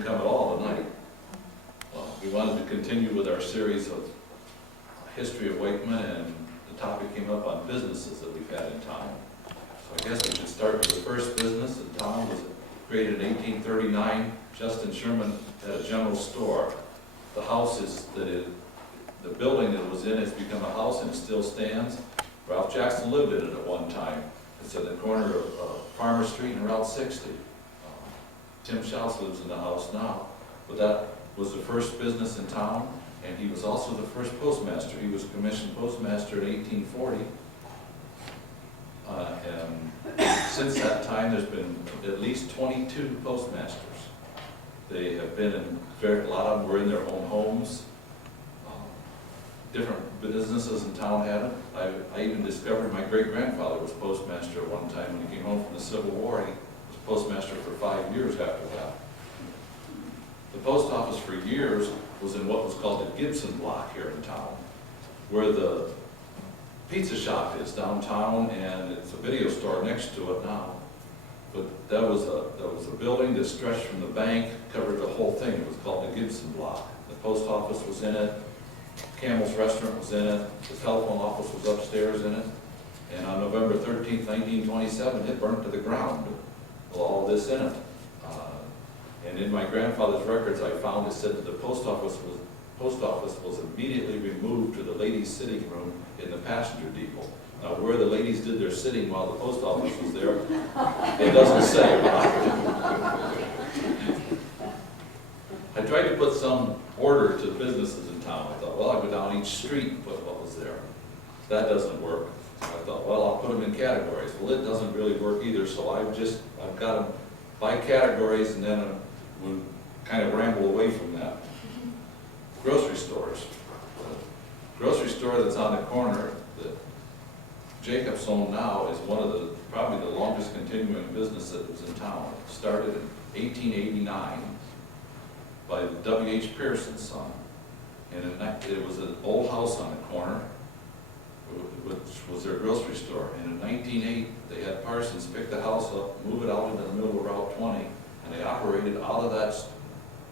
couldn't come at all tonight. We wanted to continue with our series of history of Wakeman, and the topic came up on businesses that we've had in town. So I guess we should start with the first business in town. Was created in 1839. Justin Sherman had a general store. The house is the building that it was in has become a house and it still stands. Ralph Jackson lived in it at one time. It's at the corner of Farmer Street and Route 60. Tim Schaus lives in the house now, but that was the first business in town, and he was also the first postmaster. He was commissioned postmaster in 1840. And since that time, there's been at least 22 postmasters. They have been a lot of them were in their own homes. Different businesses in town had it. I even discovered my great-grandfather was postmaster at one time. When he came home from the Civil War, he was postmaster for 5 years after that. The post office for years was in what was called the Gibson block here in town, where the pizza shop is downtown, and it's a video store next to it now. But that was a building that stretched from the bank, covered the whole thing. It was called the Gibson block. The post office was in it. Camel's Restaurant was in it. The telephone office was upstairs in it. And on November 13th, 1927, it burned to the ground with all this in it. And in my grandfather's records, I found it said that the post office was immediately removed to the ladies' sitting room in the passenger depot. Now, where the ladies did their sitting while the post office was there, it doesn't say. I tried to put some order to businesses in town. I thought, well, I'll go down each street and put what was there. That doesn't work. So I thought, well, I'll put them in categories. Well, it doesn't really work either, so I've got them by categories, and then we'll kind of ramble away from that. Grocery stores. The grocery store that's on the corner that Jacobs own now is one of probably the longest continuing business that was in town. It started in 1889 by W.H. Pearson's son. And it was an old house on the corner, which was their grocery store. And in 1908, they had Parsons pick the house up, move it out into the middle of Route 20, and they operated out of that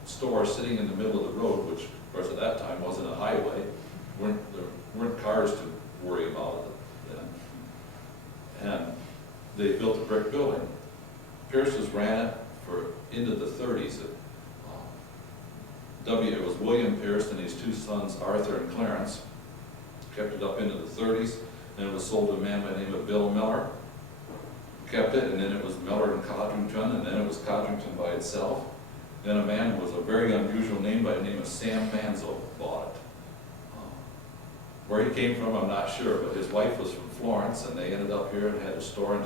store sitting in the middle of the road, which, of course, at that time wasn't a highway. There weren't cars to worry about then. And they built a brick building. Pearsons ran it into the 30s. It was William Pierce and his two sons, Arthur and Clarence, kept it up into the 30s. Then it was sold to a man by the name of Bill Miller, kept it, and then it was Miller and Codrington, and then it was Codrington by itself. Then a man who was a very unusual name by the name of Sam Manzo bought it. Where he came from, I'm not sure, but his wife was from Florence, and they ended up here and had a store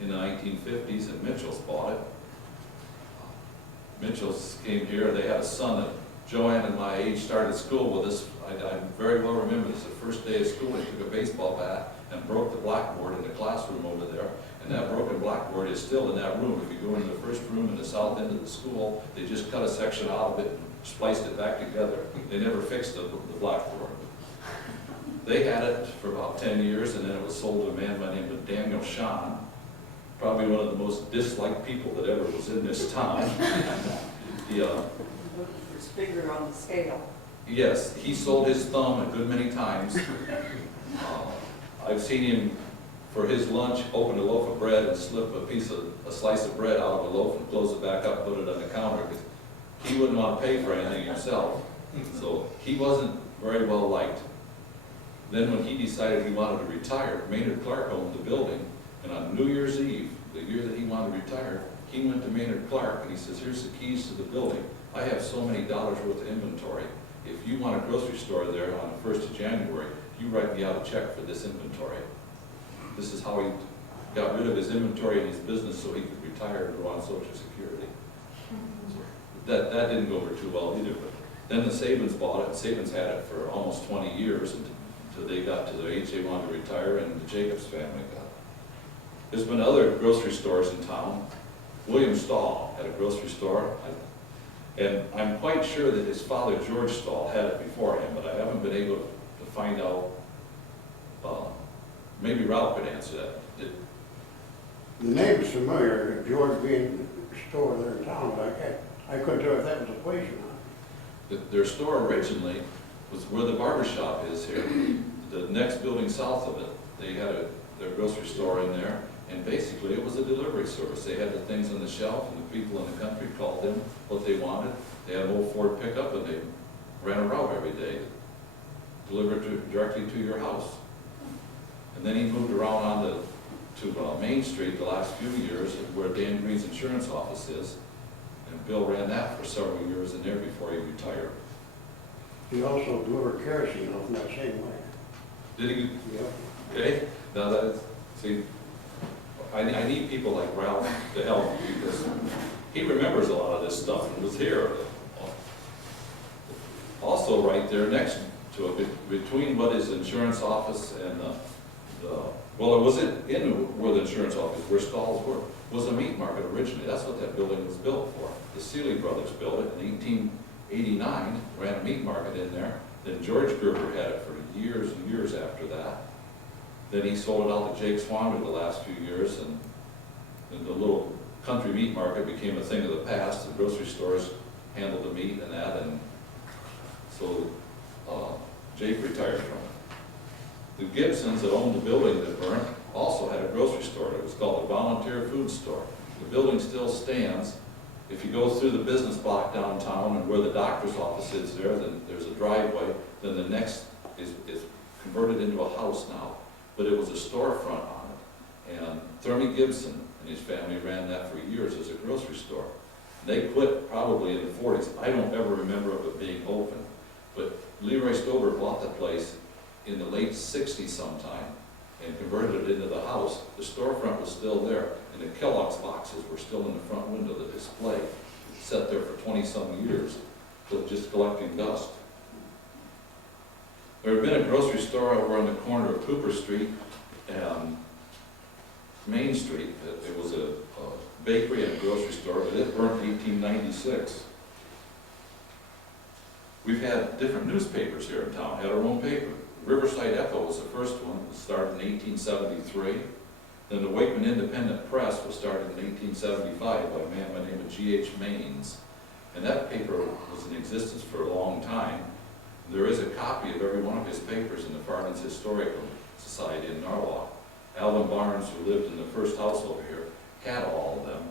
in the 1950s, and Mitchell's bought it. Mitchell's came here, they had a son that Joanne and my age started school with us. I very well remember this. The first day of school, he took a baseball bat and broke the blackboard in the classroom over there. And that broken blackboard is still in that room. If you go into the first room in the south end of the school, they just cut a section out of it and spliced it back together. They never fixed the blackboard. They had it for about 10 years, and then it was sold to a man by the name of Daniel Shawn, probably one of the most disliked people that ever was in this town. It's bigger on the scale. Yes, he sold his thumb a good many times. I've seen him, for his lunch, open a loaf of bread and slip a slice of bread out of a loaf and close it back up and put it on the counter, because he wouldn't want to pay for anything himself. So he wasn't very well liked. Then when he decided he wanted to retire, Maynard Clark owned the building, and on New Year's Eve, the year that he wanted to retire, he went to Maynard Clark and he says, here's the keys to the building. I have so many dollars worth of inventory. If you want a grocery store there on the 1st of January, you write me out a check for this inventory. This is how he got rid of his inventory and his business so he could retire and go on Social Security. So that didn't go over too well either. But then the Sabins bought it. Sabins had it for almost 20 years until they got to the age they wanted to retire, and the Jacobs family got it. There's been other grocery stores in town. William Stahl had a grocery store. And I'm quite sure that his father, George Stahl, had it before him, but I haven't been able to find out. Maybe Ralph could answer that. The name's familiar, George being the store there in town, but I I couldn't tell if that was a place or not. Their store originally was where the barber shop is here. The next building south of it, they had their grocery store in there, and basically it was a delivery service. They had the things on the shelf, and the people in the country called them what they wanted. They had an old Ford pickup, and they ran a route every day, delivered directly to your house. And then he moved around on to Main Street the last few years, where Dan Green's insurance office is, and Bill ran that for several years in there before he retired. He also delivered kerosene off in that same way. Did he? Yep. Okay, now that is, see, I need people like Ralph to help me, because he remembers a lot of this stuff and was here. Also, right there next to it, between what is the insurance office and well, it was in where the insurance office, where stalls were, was a meat market originally. That's what that building was built for. The Seeley brothers built it in 1889, ran a meat market in there. Then George Gerber had it for years and years after that. Then he sold it out to Jake Swanwick the last few years, and the little country meat market became a thing of the past. The grocery stores handled the meat and that, and so Jake retired from it. The Gibsons that owned the building that burned also had a grocery store. It was called the Volunteer Food Store. The building still stands. If you go through the business block downtown and where the doctor's office is there, then there's a driveway. Then the next is converted into a house now. But it was a storefront on it. And Thurmy Gibson and his family ran that for years as a grocery store. They quit probably in the 40s. I don't ever remember of it being open. But Leroy Stover bought the place in the late 60s sometime and converted it into the house. The storefront was still there, and the Kellogg's boxes were still in the front window of the display, set there for 20-some years, just collecting dust. There had been a grocery store over on the corner of Cooper Street and Main Street. It was a bakery and a grocery store, but it burned in 1896. We've had different newspapers here in town, had our own paper. Riverside Echo was the first one. It was started in 1873. Then the Wakeman Independent Press was started in 1875 by a man by the name of G.H. Maines. And that paper was in existence for a long time. There is a copy of every one of his papers in the Farlands Historical Society in Norwalk. Alvin Barnes, who lived in the first house over here, had all of them,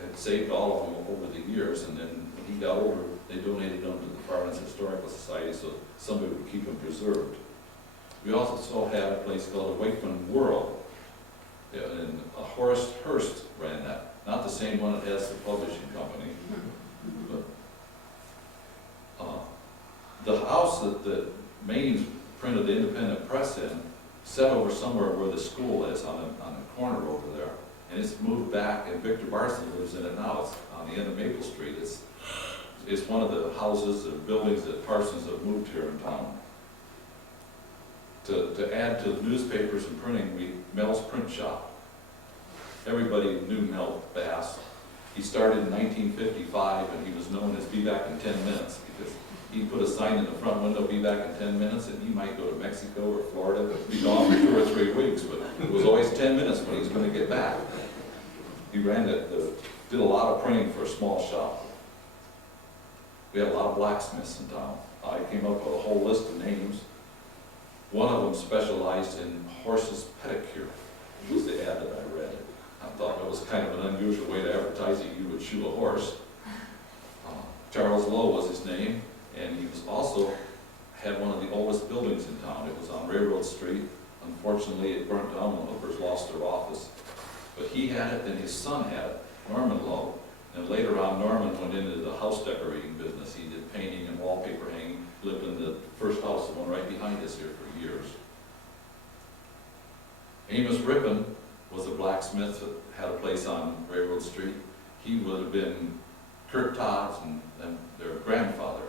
had saved all of them over the years, and then when he got older, they donated them to the Farlands Historical Society so somebody would keep them preserved. We also had a place called the Wakeman World, and Horace Hearst ran that. Not the same one that has the publishing company, but the house that Maines printed the Independent Press in set over somewhere where the school is on the corner over there, and it's moved back, and Victor Barson lives in it now. It's on the end of Maple Street. It's one of the houses and buildings that Parsons have moved here in town. To add to the newspapers and printing, Mel's Print Shop. Everybody knew Mel Bass. He started in 1955, and he was known as Be Back in 10 Minutes, because he put a sign in the front window, be back in 10 minutes, and he might go to Mexico or Florida, but be gone for 2 or 3 weeks, but it was always 10 minutes when he was going to get back. He ran did a lot of printing for a small shop. We had a lot of blacksmiths in town. I came up with a whole list of names. One of them specialized in horses' pedicure. It was the ad that I read. I thought it was kind of an unusual way to advertise that you would shoe a horse. Charles Lowe was his name, and he was also had one of the oldest buildings in town. It was on Railroad Street. Unfortunately, it burnt down when the Hoopers lost their office. But he had it, and his son had it, Norman Lowe. And later on, Norman went into the house decorating business. He did painting and wallpaper hanging. Lived in the first house, the one right behind us here, for years. Amos Rippon was a blacksmith that had a place on Railroad Street. He would have been Kurt Todd's and their grandfather.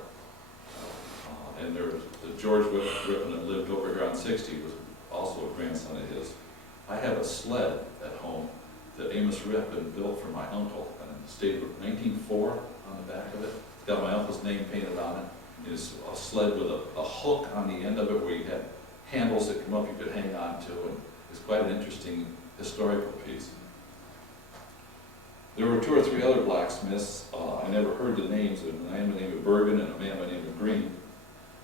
And there was the George Rippon that lived over here on 60 was also a grandson of his. I have a sled at home that Amos Rippon built for my uncle, and it stated 1904 on the back of it. It's got my uncle's name painted on it. It's a sled with a hook on the end of it where you had handles that come up you could hang on to, and it's quite an interesting historical piece. There were 2 or 3 other blacksmiths. I never heard the names. A man by the name of Bergen and a man by the name of Green.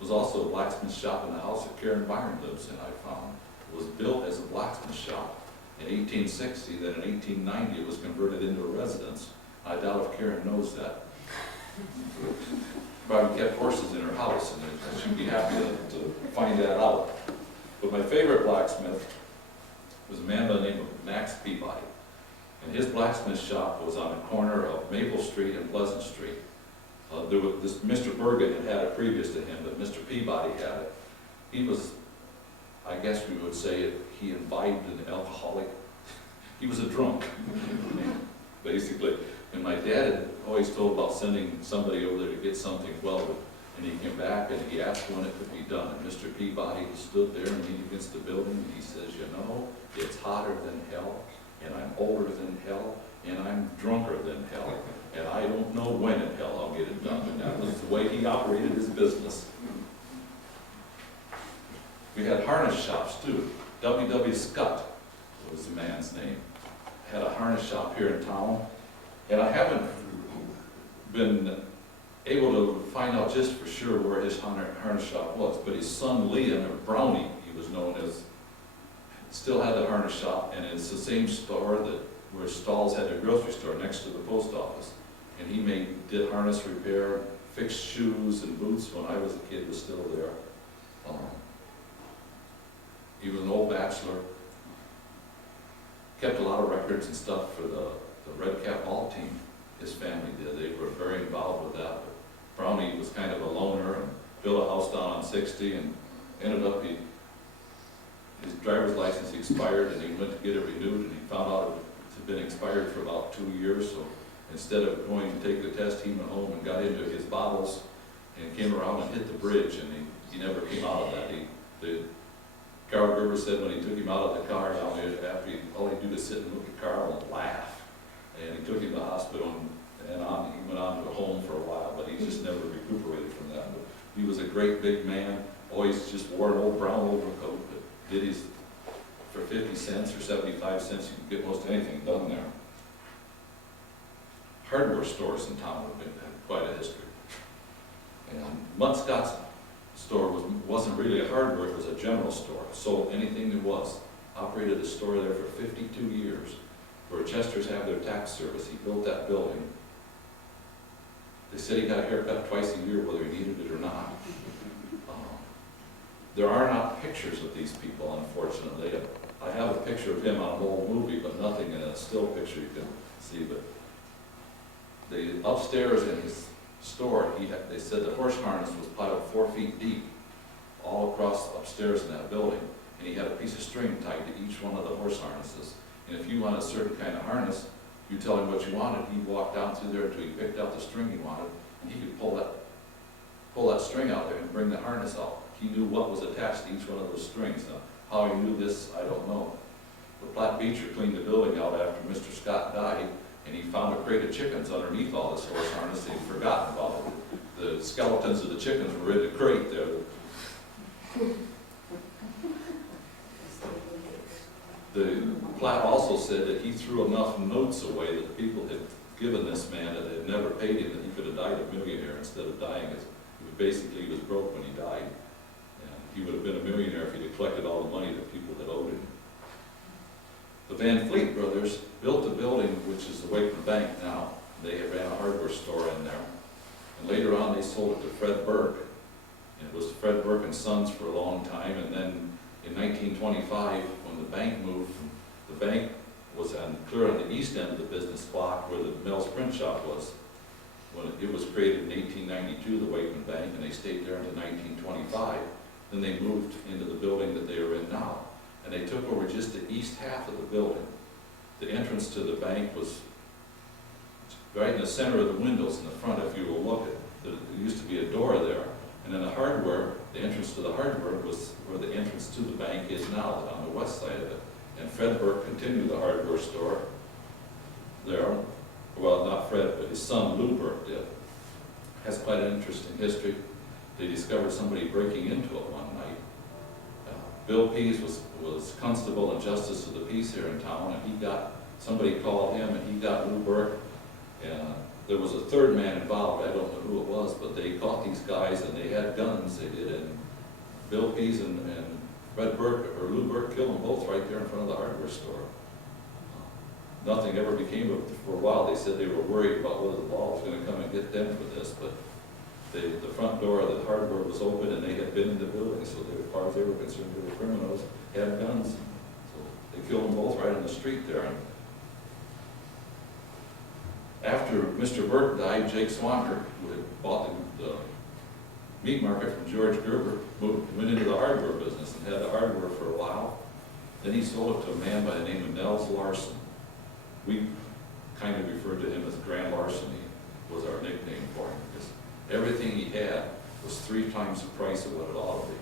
Was also a blacksmith shop in the house that Karen Byron lives in, I found. It was built as a blacksmith shop in 1860, then in 1890 it was converted into a residence. I doubt if Karen knows that. Probably kept horses in her house, and she'd be happy to find that out. But my favorite blacksmith was a man by the name of Max Peabody. And his blacksmith shop was on the corner of Maple Street and Pleasant Street. There was this Mr. Bergen had it previous to him, but Mr. Peabody had it. He was, I guess we would say, he imbibed an alcoholic. He was a drunk, basically. And my dad had always told about sending somebody over there to get something welded. And he came back and he asked when it could be done. And Mr. Peabody stood there and leaned against the building and he says, you know, it's hotter than hell, and I'm older than hell, and I'm drunker than hell. And I don't know when in hell I'll get it done. And that was the way he operated his business. We had harness shops too. W.W. Scott was the man's name. Had a harness shop here in town. And I haven't been able to find out just for sure where his harness shop was, but his son Leon, or Brownie, he was known as, still had the harness shop, and it's the same store that where Stahl's had their grocery store next to the post office. And he did harness repair, fixed shoes and boots when I was a kid, was still there. He was an old bachelor, kept a lot of records and stuff for the Red Cap ball team. His family did. They were very involved with that. But Brownie was kind of a loner and built a house down on 60 and ended up, his driver's license expired and he went to get it renewed and he found out it had been expired for about 2 years. So instead of going to take the test, he went home and got into his bottles and came around and hit the bridge, and he never came out of that. Carl Gerber said when he took him out of the car, all he'd do was sit and look at Carl and laugh. And he took him to the hospital and he went on to a home for a while, but he just never recuperated from that. But he was a great big man, always just wore an old brown overcoat, but did his, for 50 cents or 75 cents, you could get most anything done there. Hardware stores in town have had quite a history. And Mutt Scott's store wasn't really a hardware, it was a general store. Sold anything there was. Operated a store there for 52 years. Where Chester's have their tax service, he built that building. They said he got a haircut twice a year, whether he needed it or not. There are not pictures of these people, unfortunately. I have a picture of him on an old movie, but nothing in a still picture you can see. But the upstairs in his store, they said the horse harness was piled 4 feet deep all across upstairs in that building. And he had a piece of string tied to each one of the horse harnesses. And if you want a certain kind of harness, you tell him what you wanted, he'd walk down through there until he picked out the string he wanted, and he could pull that string out there and bring the harness out. He knew what was attached to each one of those strings. Now, how he knew this, I don't know. But Platt Beecher cleaned the building out after Mr. Scott died, and he found a crate of chickens underneath all this horse harness, and he'd forgotten about it. The skeletons of the chickens were in the crate there. The Platt also said that he threw enough notes away that people had given this man that had never paid him, that he could have died a millionaire instead of dying as basically he was broke when he died. And he would have been a millionaire if he'd have collected all the money that people had owed him. The Van Fleet brothers built a building which is the Wakeman Bank now. They had ran a hardware store in there. And later on they sold it to Fred Burke. And it was Fred Burke and Sons for a long time, and then in 1925, when the bank moved, the bank was clear on the east end of the business block where the Mel's print shop was. When it was created in 1892, the Wakeman Bank, and they stayed there until 1925. Then they moved into the building that they are in now. And they took over just the east half of the building. The entrance to the bank was right in the center of the windows in the front, if you will look at. There used to be a door there. And then the hardware, the entrance to the hardware was where the entrance to the bank is now, on the west side of it. And Fred Burke continued the hardware store there. Well, not Fred, but his son Lou Burke did. Has quite an interesting history. They discovered somebody breaking into it one night. Bill Pease was constable and justice of the peace here in town, and he got somebody called him and he got Lou Burke, and there was a third man involved, I don't know who it was, but they caught these guys and they had guns, they did, and Bill Pease and Red Burke, or Lou Burke, killed them both right there in front of the hardware store. Nothing ever became of it for a while. They said they were worried about whether the law was going to come and get them for this, but the front door of the hardware was open and they had been in the building, so they, as far as they were concerned, they were criminals, had guns. So they killed them both right on the street there. And after Mr. Burke died, Jake Swanker, who had bought the meat market from George Gerber, went into the hardware business and had the hardware for a while. Then he sold it to a man by the name of Nels Larson. We kind of referred to him as Grand Larceny, was our nickname for him, because everything he had was 3 times the price of what it ought to be.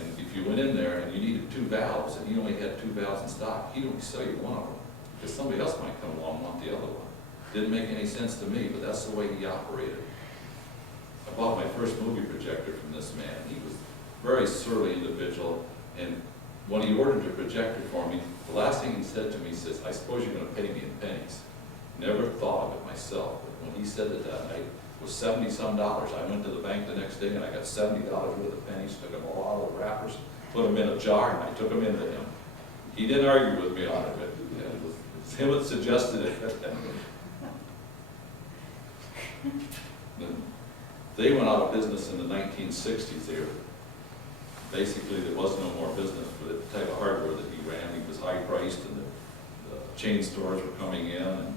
And if you went in there and you needed 2 valves and he only had 2 valves in stock, he'd only sell you one of them, because somebody else might come along and want the other one. Didn't make any sense to me, but that's the way he operated. I bought my first movie projector from this man. He was a very surly individual, and when he ordered a projector for me, the last thing he said to me, he says, "I suppose you're going to pay me in pennies." Never thought of it myself, but when he said it that night, it was $70-some. I went to the bank the next day and I got $70 worth of pennies, took them all out of the wrappers, put them in a jar, and I took them into him. He didn't argue with me on it, but it was him that suggested it. They went out of business in the 1960s. Basically, there was no more business for the type of hardware that he ran. He was high-priced, and the chain stores were coming in, and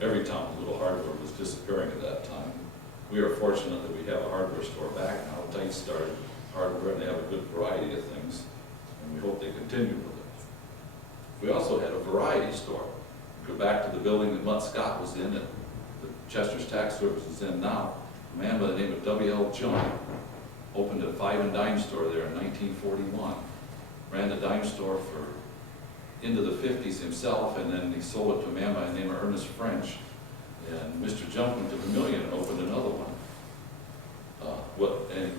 every town little hardware was disappearing at that time. We are fortunate that we have a hardware store back now, Tight Start Hardware, and they have a good variety of things, and we hope they continue with it. We also had a variety store. Go back to the building that Mutt Scott was in, that the Chester's Tax Service is in now. A man by the name of W.L. Junk opened a 5 and dime store there in 1941. Ran the dime store for into the 50s himself, and then he sold it to a man by the name of Ernest French. And Mr. Junk went to Vermilion and opened another one. And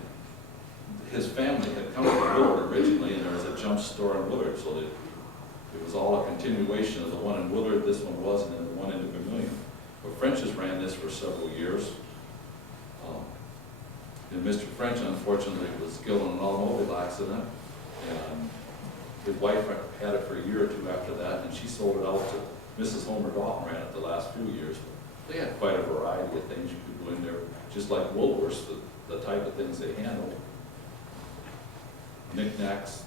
his family had come from Willard originally, and there was a jump store in Willard, so that it was all a continuation of the one in Willard. This one was, and then the one in Vermilion. But French's ran this for several years. And Mr. French, unfortunately, was killed in an automobile accident, and his wife had it for a year or 2 after that, and she sold it out to Mrs. Homer Dalton, ran it the last few years. They had quite a variety of things you could go in there, just like Woolworths, the type of things they handled. Knickknacks,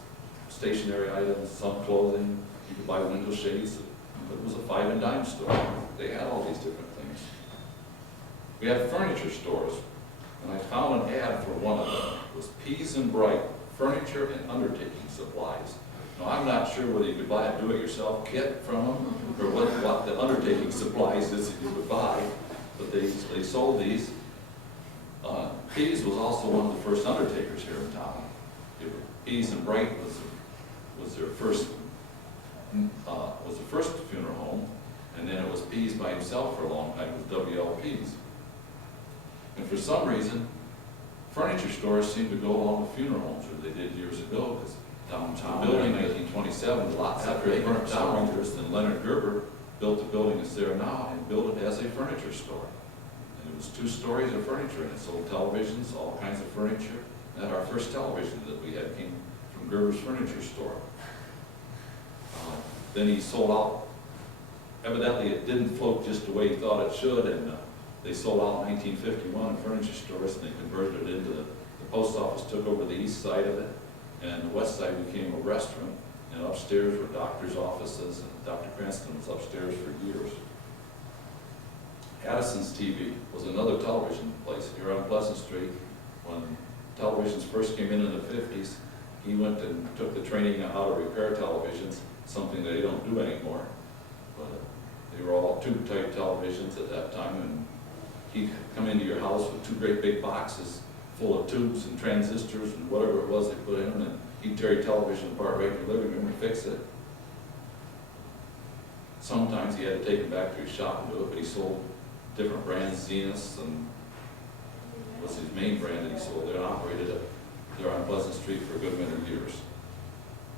stationery items, some clothing, you could buy window shades. It was a 5 and dime store. They had all these different things. We had furniture stores. And I found an ad for one of them. It was Pease and Bright, furniture and undertaking supplies. Now, I'm not sure whether you could buy a do-it-yourself kit from them, or what the undertaking supplies is that you would buy, but they sold these. Pease was also one of the first undertakers here in town. Pease and Bright was their first was the first funeral home, and then it was Pease by himself for a long time with W.L. Pease. And for some reason, furniture stores seem to go along with funeral homes, or they did years ago, because downtown building in 1927, lots after they burnt down, and Leonard Gerber built the building that's there now and built it as a furniture store. And it was 2 stories of furniture, and it sold televisions, all kinds of furniture. And our first television that we had came from Gerber's Furniture Store. Then he sold out. Evidently, it didn't float just the way he thought it should, and they sold out in 1951 in furniture stores, and they converted it into the post office, took over the east side of it, and the west side became a restaurant, and upstairs were doctor's offices, and Dr. Cranston was upstairs for years. Addison's TV was another television place here on Pleasant Street. When televisions first came in the 50s, he went and took the training on how to repair televisions, something they don't do anymore. But they were all tube-type televisions at that time, and he'd come into your house with 2 great big boxes full of tubes and transistors and whatever it was they put in, and he'd tear your television apart right in your living room and fix it. Sometimes he had to take it back to his shop and do it, but he sold different brands. Zenith and was his main brand that he sold there, and operated it there on Pleasant Street for a good many years.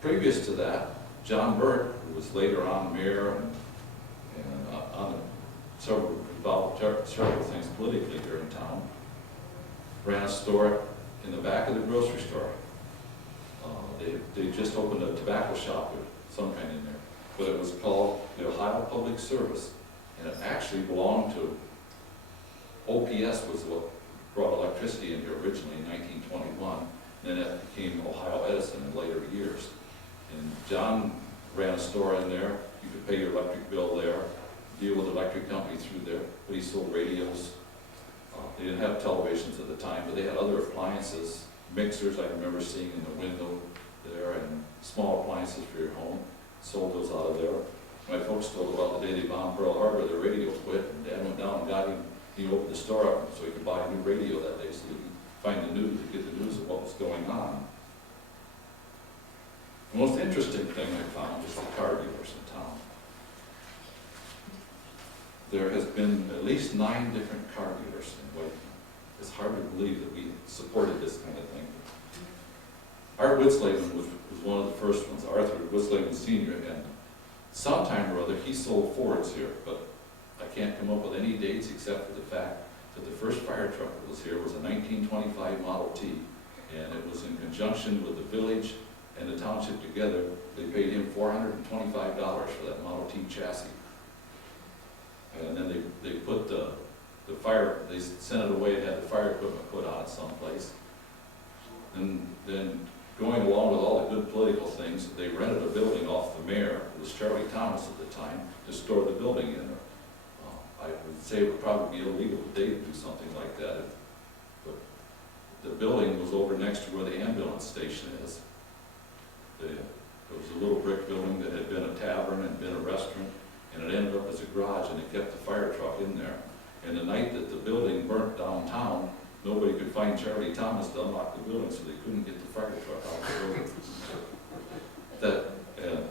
Previous to that, John Burt, who was later on mayor and on several things politically here in town, ran a store in the back of the grocery store. They just opened a tobacco shop or some kind in there, but it was called the Ohio Public Service, and it actually belonged to OPS, was what brought electricity in here originally in 1921. Then it became Ohio Edison in later years. And John ran a store in there. You could pay your electric bill there, deal with the electric company through there, but he sold radios. They didn't have televisions at the time, but they had other appliances, mixers I remember seeing in the window there, and small appliances for your home. Sold those out of there. My folks told about the day they bombed Pearl Harbor, their radio quit, and Dad went down and got him. He opened the store up so he could buy a new radio that day so he could find the news, get the news of what was going on. The most interesting thing I found was the car dealers in town. There has been at least 9 different car dealers in Wakeman. It's hard to believe that we supported this kind of thing. Art Witzlaven was one of the first ones, Arthur Witzlaven Sr., and sometime or other he sold Fords here, but I can't come up with any dates except for the fact that the first fire truck that was here was a 1925 Model T, and it was in conjunction with the village and the township together. They paid him $425 for that Model T chassis. And then they put the fire, they sent it away and had the fire equipment put on it someplace. And then going along with all the good political things, they rented a building off the mayor, who was Charlie Thomas at the time, to store the building in there. I would say it would probably be illegal today to do something like that. But the building was over next to where the ambulance station is. It was a little brick building that had been a tavern and been a restaurant, and it ended up as a garage, and they kept the fire truck in there. And the night that the building burnt downtown, nobody could find Charlie Thomas to unlock the building, so they couldn't get the fire truck out of the building.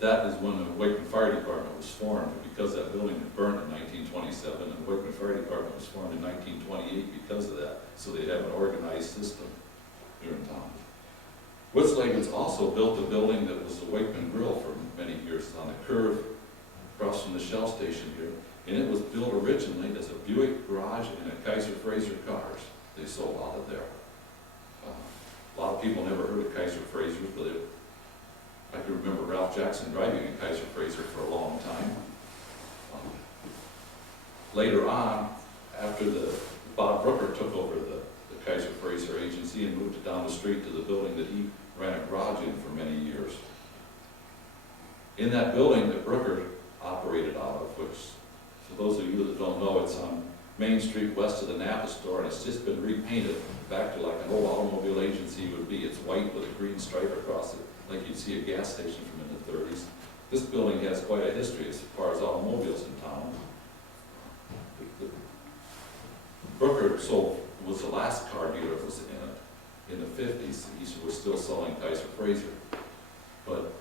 That is when the Wakeman Fire Department was formed, because that building had burned in 1927, and the Wakeman Fire Department was formed in 1928 because of that, so they'd have an organized system here in town. Witzlaven's also built a building that was the Wakeman Grill for many years on the curve across from the Shell station here, and it was built originally as a Buick garage and a Kaiser Frazer cars. They sold out of there. A lot of people never heard of Kaiser Frazers, but I can remember Ralph Jackson driving a Kaiser Frazer for a long time. Later on, after Bob Brooker took over the Kaiser Frazer agency and moved it down the street to the building that he ran a garage in for many years. In that building that Brooker operated out of, which, for those of you that don't know, it's on Main Street west of the Napa store, and it's just been repainted back to like an old automobile agency would be. It's white with a green stripe across it, like you'd see a gas station from in the 30s. This building has quite a history as far as automobiles in town. Brooker was the last car dealer that was in the 50s. He was still selling Kaiser Frazer. But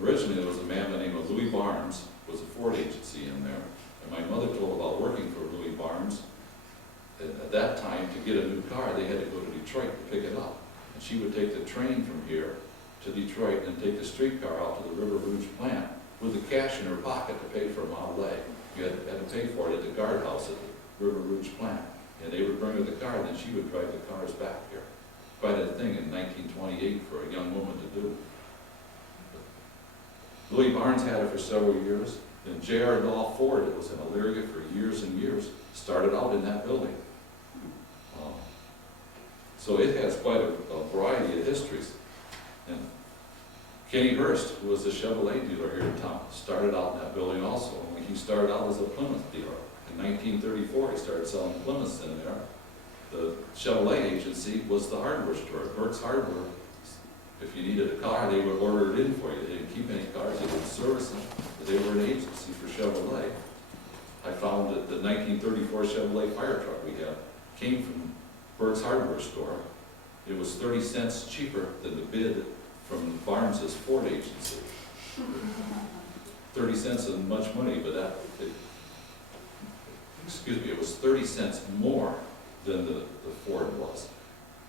originally there was a man by the name of Louis Barnes, was a Ford agency in there. And my mother told about working for Louis Barnes. And at that time, to get a new car, they had to go to Detroit to pick it up. And she would take the train from here to Detroit and take the streetcar out to the River Rouge plant with the cash in her pocket to pay for a Model A. You had to pay for it at the guardhouse at the River Rouge plant. And they would bring her the car, and then she would drive the cars back here. Quite a thing in 1928 for a young woman to do. Louis Barnes had it for several years. Then J.R. Dahl Ford, that was in Elyria for years and years, started out in that building. So it has quite a variety of histories. And Kenny Hurst, who was a Chevrolet dealer here in town, started out in that building also. He started out as a Plymouth dealer. In 1934, he started selling Plymouths in there. The Chevrolet agency was the hardware store. Burke's Hardware, if you needed a car, they would order it in for you. They didn't keep any cars, they didn't service them, but they were an agency for Chevrolet. I found that the 1934 Chevrolet fire truck we have came from Burke's Hardware store. It was 30 cents cheaper than the bid from Barnes's Ford agency. 30 cents isn't much money, but it was 30 cents more than the Ford was.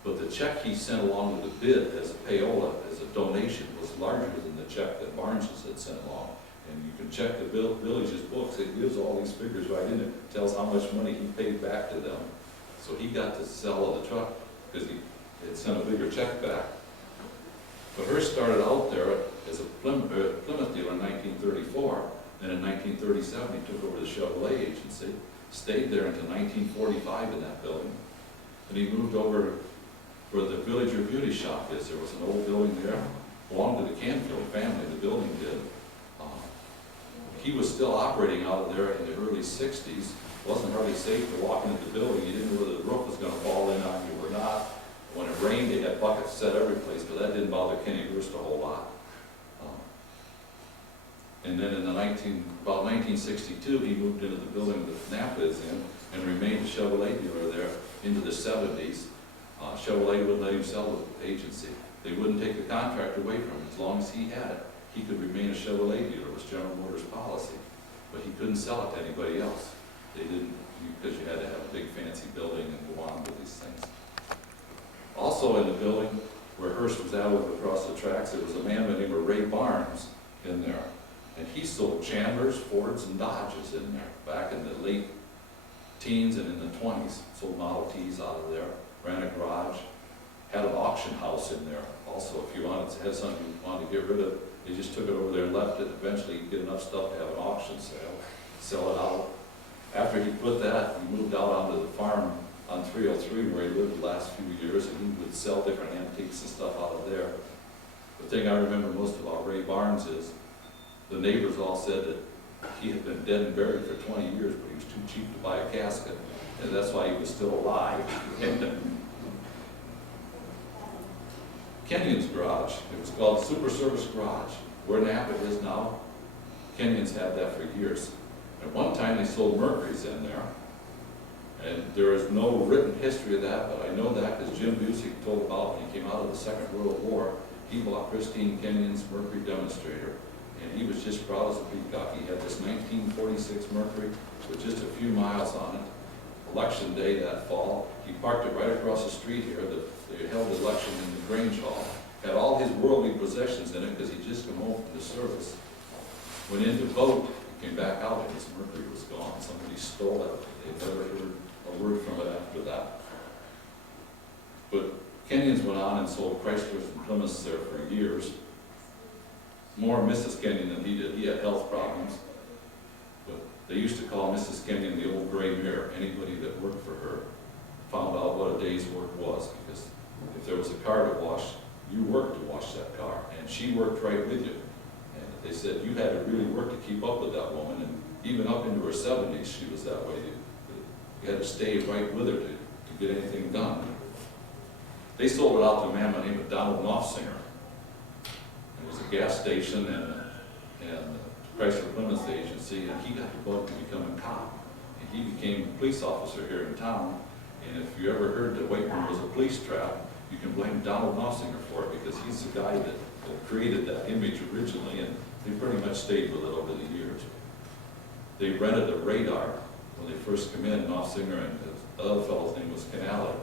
But the check he sent along with the bid as a payola, as a donation, was larger than the check that Barnes's had sent along. And you can check the village's books, it gives all these figures right in it, tells how much money he paid back to them. So he got to sell the truck because he had sent a bigger check back. But Hearst started out there as a Plymouth dealer in 1934. Then in 1937, he took over the Chevrolet agency, stayed there until 1945 in that building. Then he moved over where the Villager Beauty Shop is. There was an old building there, belonged to the Canfield family, the building did. He was still operating out of there in the early 60s. Wasn't hardly safe to walk into the building. You didn't know whether the roof was going to fall in on you or not. When it rained, they had buckets set every place, but that didn't bother Kenny Hearst a whole lot. And then in about 1962, he moved into the building that Napa is in and remained a Chevrolet dealer there into the 70s. Chevrolet wouldn't let him sell the agency. They wouldn't take the contract away from him. As long as he had it, he could remain a Chevrolet dealer. It was General Motors' policy. But he couldn't sell it to anybody else. They didn't, because you had to have a big fancy building and go on with these things. Also in the building where Hearst was out across the tracks, there was a man by the name of Ray Barnes in there. And he sold Chandlers, Fords, and Dodges in there back in the late teens and in the 20s. Sold Model Ts out of there, ran a garage, had an auction house in there. Also, if you wanted to have something you wanted to get rid of, they just took it over there and left it. Eventually, you'd get enough stuff to have an auction sale, sell it out. After he put that, he moved out onto the farm on 303 where he lived the last few years, and he would sell different antiques and stuff out of there. The thing I remember most about Ray Barnes is the neighbors all said that he had been dead and buried for 20 years, but he was too cheap to buy a casket, and that's why he was still alive. Kenyon's garage, it was called Super Service Garage. Where Napa is now, Kenyon's had that for years. At one time they sold Mercury's in there, and there is no written history of that, but I know that because Jim Busey told about when he came out of the Second World War, he bought Christine Kenyon's Mercury demonstrator, and he was just proud as a peacock. He had this 1946 Mercury with just a few miles on it. Election day that fall, he parked it right across the street here. They held the election in the Grange Hall. Had all his worldly possessions in it because he'd just come home from the service. Went in to vote, he came back out and his Mercury was gone. Somebody stole it. They never heard a word from it after that. But Kenyon's went on and sold Chryslers and Plymouths there for years. More Mrs. Kenyon than he did. He had health problems. But they used to call Mrs. Kenyon the old gray mare. Anybody that worked for her found out what a day's work was, because if there was a car to wash, you worked to wash that car, and she worked right with you. And they said you had to really work to keep up with that woman, and even up into her 70s, she was that way. You had to stay right with her to get anything done. They sold it out to a man by the name of Donald Knopfsinger. It was a gas station and Chrysler Plymouth agency, and he got the bug to become a cop. And he became a police officer here in town. And if you ever heard that Wakeman was a police trap, you can blame Donald Knopfsinger for it, because he's the guy that created that image originally, and they pretty much stayed with it over the years. They rented a radar when they first come in. Knopfsinger and the other fellow's name was Canale.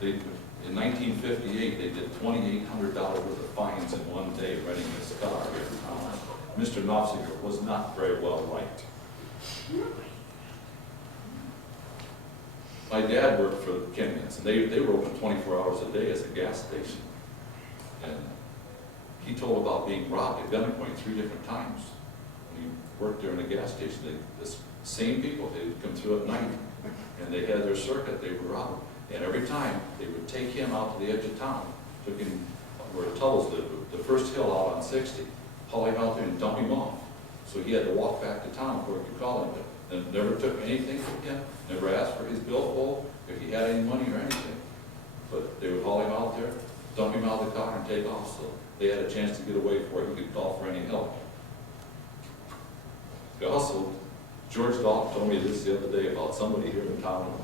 In 1958, they did $2,800 worth of fines in one day renting this car here in town. Mr. Knopfsinger was not very well liked. My dad worked for the Kenyons, and they were open 24 hours a day as a gas station. And he told about being robbed at gunpoint 3 different times. When he worked there in a gas station, the same people, they'd come through at night, and they had their circuit, they were robbed. And every time, they would take him out to the edge of town, took him where Tuttle's lived, the first hill out on 60, haul him out there and dump him off. So he had to walk back to town before he could call him. And never took anything from him, never asked for his billfold, if he had any money or anything. But they would haul him out there, dump him out of the car, and take off, so they had a chance to get away before he could call for any help. Also, George Dalton told me this the other day about somebody here in town.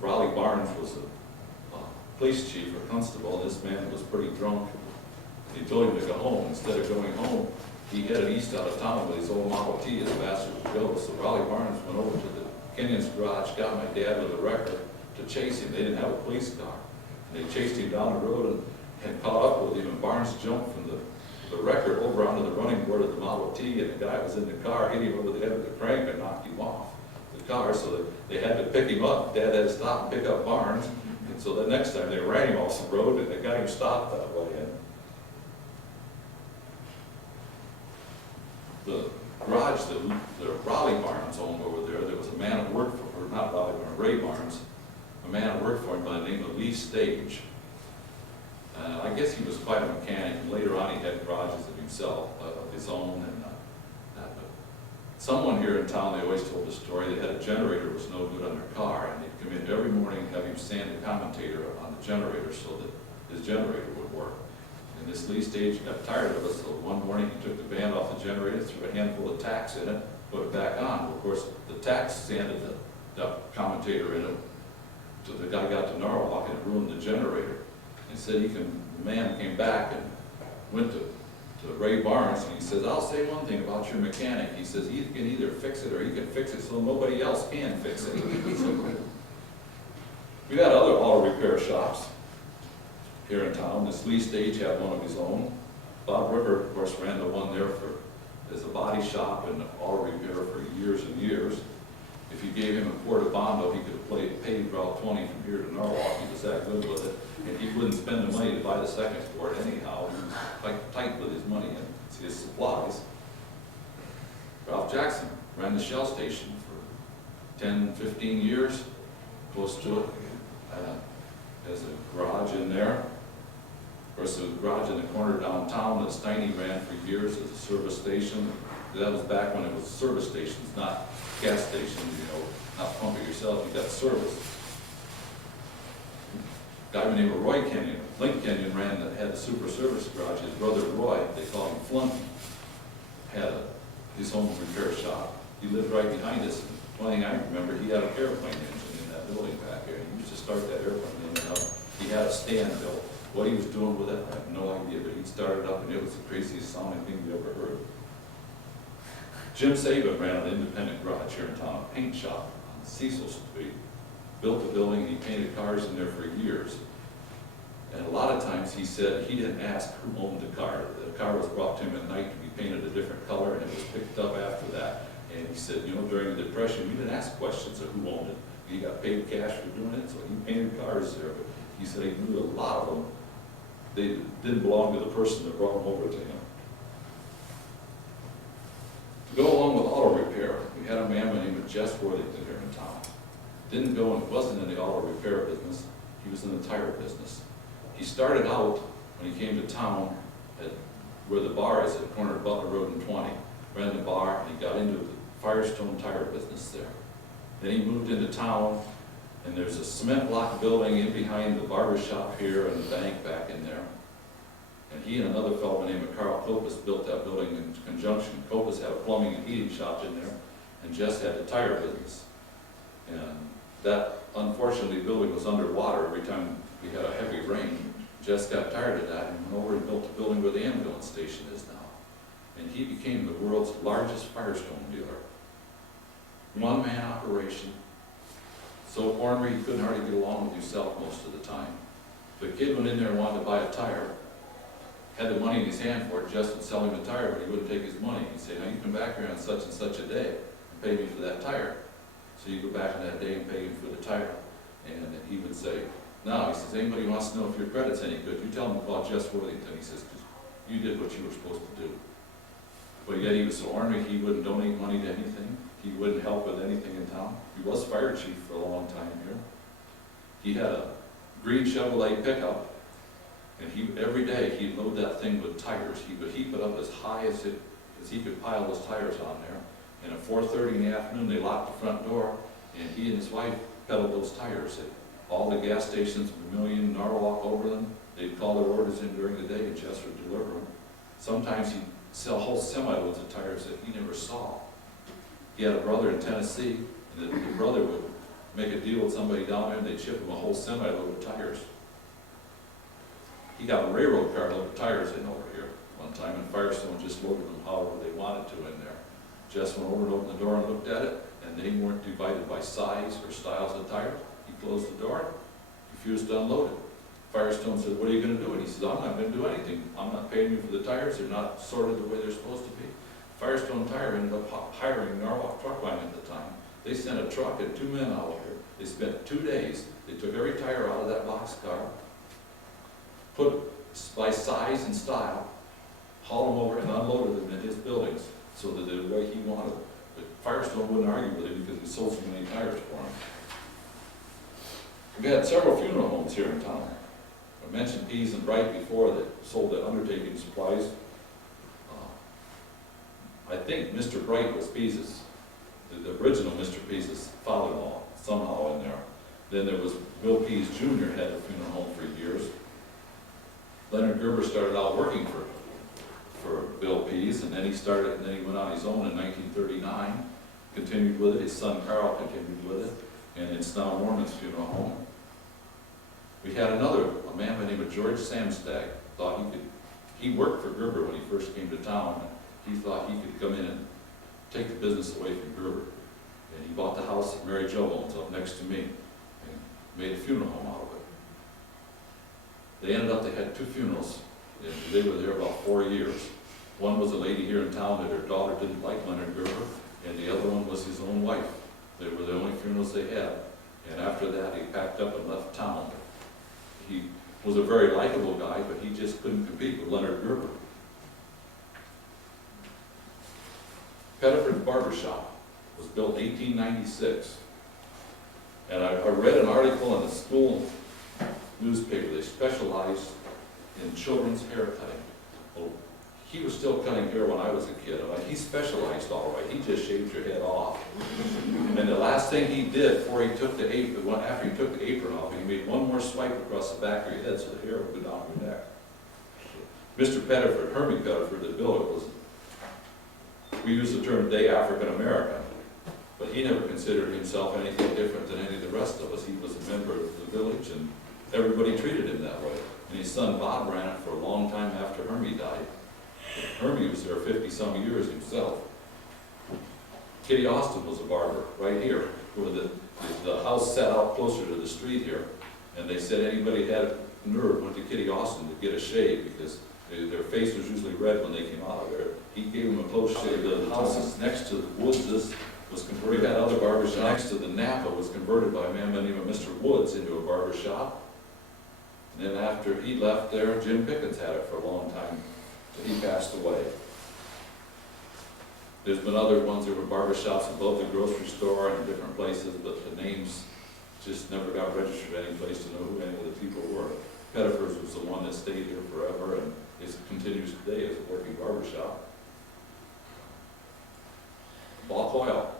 Raleigh Barnes was a police chief or constable, and this man was pretty drunk. He told him to go home. Instead of going home, he headed east out of town with his old Model T as fast as he could go. So Raleigh Barnes went over to the Kenyon's garage, got my dad with a record, to chase him. They didn't have a police car. And they chased him down the road and caught up with him, and Barnes jumped from the wrecker over onto the running board of the Model T, and the guy was in the car, hit him over the head with the crank and knocked him off the car, so that they had to pick him up. Dad had to stop and pick up Barnes, and so the next time they ran him off the road, and they got him stopped that way. And the garage that the Raleigh Barnes owned over there was a man who worked for, or not Raleigh Barnes, Ray Barnes, a man who worked for him by the name of Lee Stage. I guess he was quite a mechanic, and later on he had garages of himself, of his own, and that. But someone here in town, they always told the story, they had a generator that was no good on their car, and they'd come in every morning and have him sand the commutator on the generator so that his generator would work. And this Lee Stage got tired of it, so one morning he took the band off the generator, threw a handful of tacks in it, put it back on. Of course, the tacks sanded the commutator in it, so the guy got to Norwalk and it ruined the generator. And said the man came back and went to Ray Barnes, and he says, I'll say one thing about your mechanic. He says, he can either fix it or he can fix it so nobody else can fix it. We got other auto repair shops here in town. This Lee Stage had one of his own. Bob River, of course, ran the one there as a body shop and auto repair for years and years. If you gave him a quart of Bondo, he could have paid Route 20 from here to Norwalk. He was that good with it. And he wouldn't spend the money to buy the second quart anyhow. He was quite tight with his money and his supplies. Ralph Jackson ran the Shell station for 10, 15 years, close to it. There's a garage in there. Of course, there was a garage in the corner downtown that Steiny ran for years as a service station. That was back when it was service stations, not gas stations, not pump it yourself, you got service. A guy named Roy Kenyon, Link Kenyon had the super service garage. His brother Roy, they called him Flunky, had his own repair shop. He lived right behind us. One thing I remember, he had an airplane engine in that building back there. He used to start that airplane engine up. He had a stand built. What he was doing with it, I have no idea, but he'd start it up and it was the craziest sounding thing you ever heard. Jim Saban ran an independent garage here in town, a paint shop on Cecil Street. Built a building, and he painted cars in there for years. And a lot of times he said he didn't ask who owned the car. The car was brought to him at night to be painted a different color, and it was picked up after that. And he said, during the Depression, we didn't ask questions of who owned it. He got paid cash for doing it, so he painted cars there. But he said he knew a lot of them. They didn't belong to the person that brought them over to him. To go along with auto repair, we had a man by the name of Jess Worthington here in town. Didn't go and wasn't in the auto repair business. He was in the tire business. He started out when he came to town at where the bar is at the corner of Butler Road and 20. Ran the bar, and he got into the Firestone tire business there. Then he moved into town, and there's a cement block building in behind the barber shop here and the bank back in there. And he and another fellow named Carl Copus built that building in conjunction. Copus had a plumbing and heating shop in there, and Jess had the tire business. And that, unfortunately, building was underwater every time we had a heavy rain. Jess got tired of that and went over and built the building where the ambulance station is now. And he became the world's largest Firestone dealer. One-man operation. So ornery, he couldn't hardly get along with himself most of the time. If a kid went in there and wanted to buy a tire, had the money in his hand for it, Jess would sell him a tire, but he wouldn't take his money. He'd say, now you come back here on such and such a day and pay me for that tire. So you go back on that day and pay him for the tire. And he would say, now, he says, anybody wants to know if your credit's any good, you tell them to call Jess Worthington. He says, because you did what you were supposed to do. But yet he was so ornery, he wouldn't donate money to anything. He wouldn't help with anything in town. He was fire chief for a long time here. He had a green Chevrolet pickup, and every day he'd load that thing with tires. He would heap it up as high as he could pile those tires on there. And at 4:30 in the afternoon, they locked the front door, and he and his wife peddled those tires at all the gas stations, Vermilion, Norwalk, Oberlin. They'd call their orders in during the day, and Jess would deliver them. Sometimes he'd sell whole semi-loads of tires that he never saw. He had a brother in Tennessee, and the brother would make a deal with somebody down there, and they'd ship him a whole semi-load of tires. He got a railroad car load of tires in over here one time, and Firestone just loaded them however they wanted to in there. Jess went over and opened the door and looked at it, and they weren't divided by size or styles of tires. He closed the door, refused to unload it. Firestone said, what are you gonna do? And he said, I'm not gonna do anything. I'm not paying you for the tires, they're not sorted the way they're supposed to be. Firestone Tire ended up hiring Norwalk Truck Line at the time. They sent a truck and 2 men out here. They spent 2 days. They took every tire out of that boxcar, put by size and style, hauled them over and unloaded them in his buildings so that they're the way he wanted. But Firestone wouldn't argue with him because we sold so many tires for him. We've had several funeral homes here in town. I mentioned Pease and Bright before that sold the undertaking supplies. I think Mr. Bright was Pease's, the original Mr. Pease's father-in-law, somehow in there. Then there was Bill Pease Jr. had a funeral home for years. Leonard Gerber started out working for Bill Pease, and then he went on his own in 1939, continued with it. His son Carl continued with it, and it's now Norman's funeral home. We had a man by the name of George Samstag, he worked for Gerber when he first came to town. He thought he could come in and take the business away from Gerber. And he bought the house that Mary Jo owns up next to me and made a funeral home out of it. They ended up, they had 2 funerals, and they were there about 4 years. One was a lady here in town that her daughter didn't like Leonard Gerber, and the other one was his own wife. They were the only funerals they had. And after that, he packed up and left town. He was a very likable guy, but he just couldn't compete with Leonard Gerber. Pettiford's Barbershop was built 1896. And I read an article in a school newspaper. They specialized in children's hair cutting. Well, he was still cutting hair when I was a kid. He specialized all right. He just shaved your head off. And the last thing he did before he took the apron, after he took the apron off, he made one more swipe across the back of your head so the hair would go down your neck. Mr. Pettiford, Hermie Pettiford, that built it, was, we use the term today, African American, but he never considered himself anything different than any of the rest of us. He was a member of the village, and everybody treated him that way. And his son Bob ran it for a long time after Hermie died. Hermie was there 50-some years himself. Kitty Austin was a barber right here, where the house sat out closer to the street here, and they said anybody had nerve went to Kitty Austin to get a shave because their face was usually red when they came out of there. He gave them a close shave. The houses next to the Woods was converted. We had other barbers next to the Napa was converted by a man by the name of Mr. Woods into a barber shop. And then after he left there, Jim Pickens had it for a long time till he passed away. There's been other ones that were barber shops above the grocery store and different places, but the names just never got registered any place to know who any of the people were. Pettiford's was the one that stayed here forever and it continues today as a working barber shop. Bulk oil.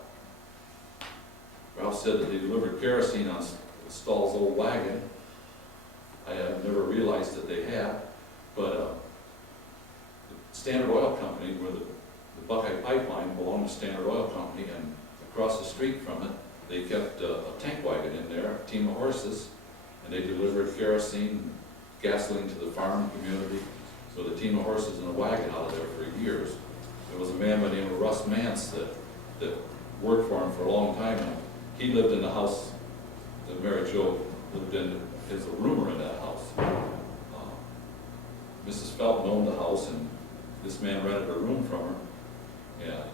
Ralph said that they delivered kerosene on Stahl's old wagon. I have never realized that they had, but the Standard Oil Company, where the Buckeye Pipeline belonged to Standard Oil Company, and across the street from it, they kept a tank wagon in there, a team of horses, and they delivered kerosene, gasoline to the farm community with a team of horses and a wagon out of there for years. There was a man by the name of Russ Mance that worked for him for a long time, and he lived in the house that Mary Jo lived in. There's a rumor in that house. Mrs. Felton owned the house, and this man rented a room from her. And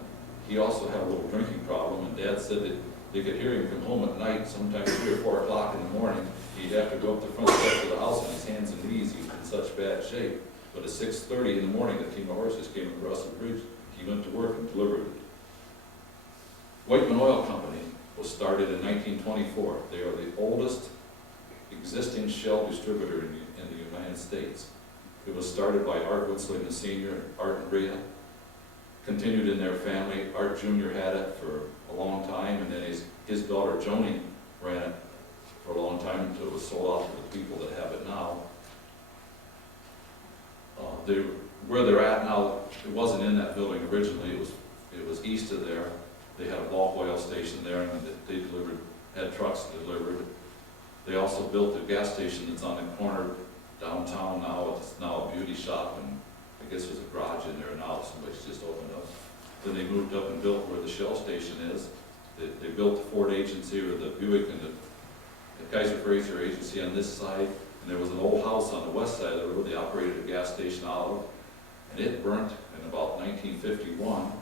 he also had a little drinking problem, and Dad said that they could hear him come home at night, sometimes 3 or 4 o'clock in the morning. He'd have to go up the front steps of the house on his hands and knees. He was in such bad shape. But at 6:30 in the morning, the team of horses came across the bridge. He went to work and delivered it. Wakeman Oil Company was started in 1924. They are the oldest existing shell distributor in the United States. It was started by Art Witzling, the senior, Art and Rhea. Continued in their family. Art Jr. had it for a long time, and then his daughter Joni ran it for a long time until it was sold out to the people that have it now. Where they're at now, it wasn't in that building originally. It was east of there. They had a bulk oil station there, and they had trucks delivered. They also built a gas station that's on the corner downtown now. It's now a beauty shop, and I guess there's a garage in there now. Somebody's just opened up. Then they moved up and built where the Shell station is. They built the Ford agency, or the Buick, and Kaiser Fraser Agency on this side, and there was an old house on the west side of the road. They operated a gas station out of, and it burnt in about 1951,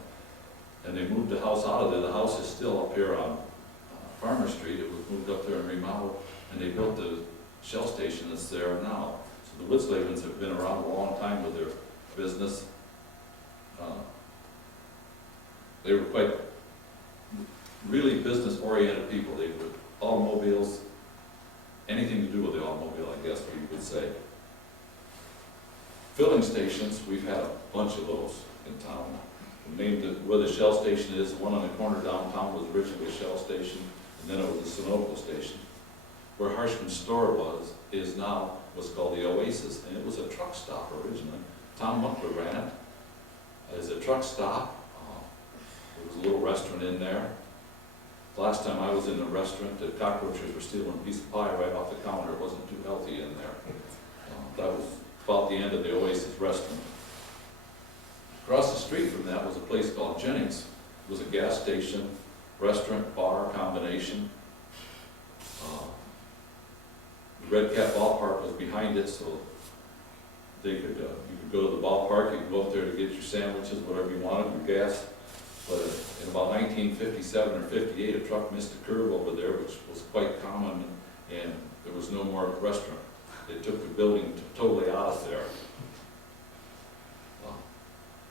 and they moved the house out of there. The house is still up here on Farmer Street. It was moved up there and remodeled, and they built the Shell station that's there now. So the Witzlavens have been around a long time with their business. They were quite really business-oriented people. They would automobiles, anything to do with the automobile, I guess we would say. Filling stations, we've had a bunch of those in town. Named it where the Shell station is. The one on the corner downtown was originally a Shell station, and then it was a Sunoco station. Where Harshman's store is now what's called the Oasis, and it was a truck stop originally. Tom Muckler ran it as a truck stop. There was a little restaurant in there. The last time I was in the restaurant, the cockroaches were stealing a piece of pie right off the counter. It wasn't too healthy in there. That was about the end of the Oasis restaurant. Across the street from that was a place called Jennings. It was a gas station, restaurant, bar combination. The Red Cap ballpark was behind it, so they could, you could go to the ballpark, you could go up there to get your sandwiches, whatever you wanted, your gas. But in about 1957 or 58, a truck missed a curve over there, which was quite common, and there was no more restaurant. They took the building totally out of there.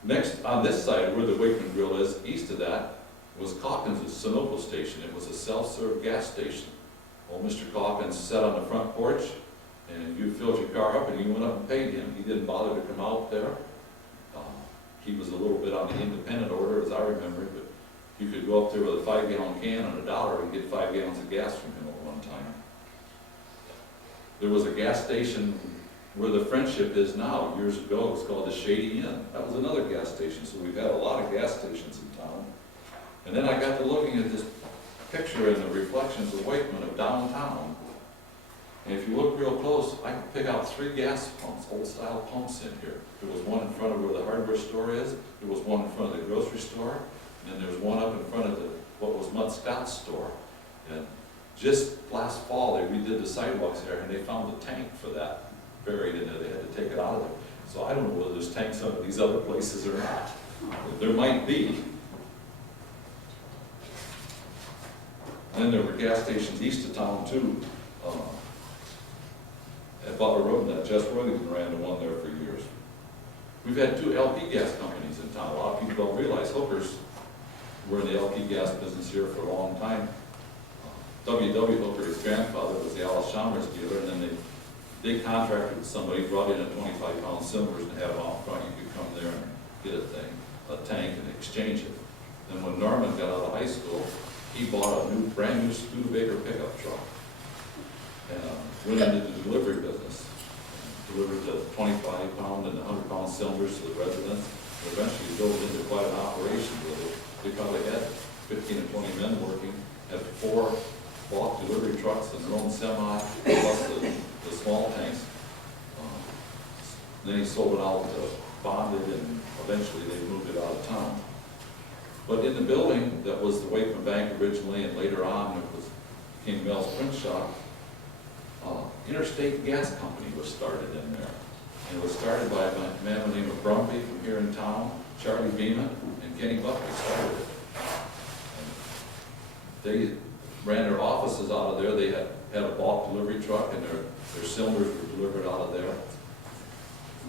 Next, on this side, where the Wakeman Grill is, east of that, was Calkins' Sunoco station. It was a self-serve gas station. Well, Mr. Calkins sat on the front porch, and you filled your car up, and you went up and paid him. He didn't bother to come out there. He was a little bit on the independent order, as I remember, but you could go up there with a 5-gallon can and $1 and get 5 gallons of gas from him at one time. There was a gas station where the Friendship is now. Years ago, it was called the Shady Inn. That was another gas station, so we've had a lot of gas stations in town. And then I got to looking at this picture in the reflections of Wakeman of downtown. And if you look real close, I can pick out 3 gas pumps, old-style pumps in here. There was one in front of where the hardware store is, there was one in front of the grocery store, and then there was one up in front of the what was Mutt Scott's store. And just last fall, they redid the sidewalks there, and they found the tank for that buried in there. They had to take it out of there. So I don't know whether there's tanks under these other places or not. There might be. And then there were gas stations east of town too. At Butler Road, that Jess Roygan ran the one there for years. We've had 2 LP gas companies in town. A lot of people don't realize Hookers were in the LP gas business here for a long time. W.W. Hooker, his grandfather, was the Alice Chalmers dealer, and then they contracted with somebody, brought in a 25-pound cylinders and had them out front. You could come there and get a tank, and exchange it. Then when Norman got out of high school, he bought a brand new Studebaker pickup truck and went into the delivery business. Delivered the 25-pound and the 100-pound cylinders to the residents. And eventually built it into quite an operation with it. They probably had 15 or 20 men working, had 4 bulk delivery trucks and their own semi, plus the small tanks. Then he sold it out to Bonded, and eventually they moved it out of town. But in the building that was the Wakeman Bank originally, and later on it became Mel's Print Shop, Interstate Gas Company was started in there. And it was started by a man by the name of Brumby from here in town, Charlie Beeman, and Kenny Buckley started it. And they ran their offices out of there. They had a bulk delivery truck, and their cylinders were delivered out of there.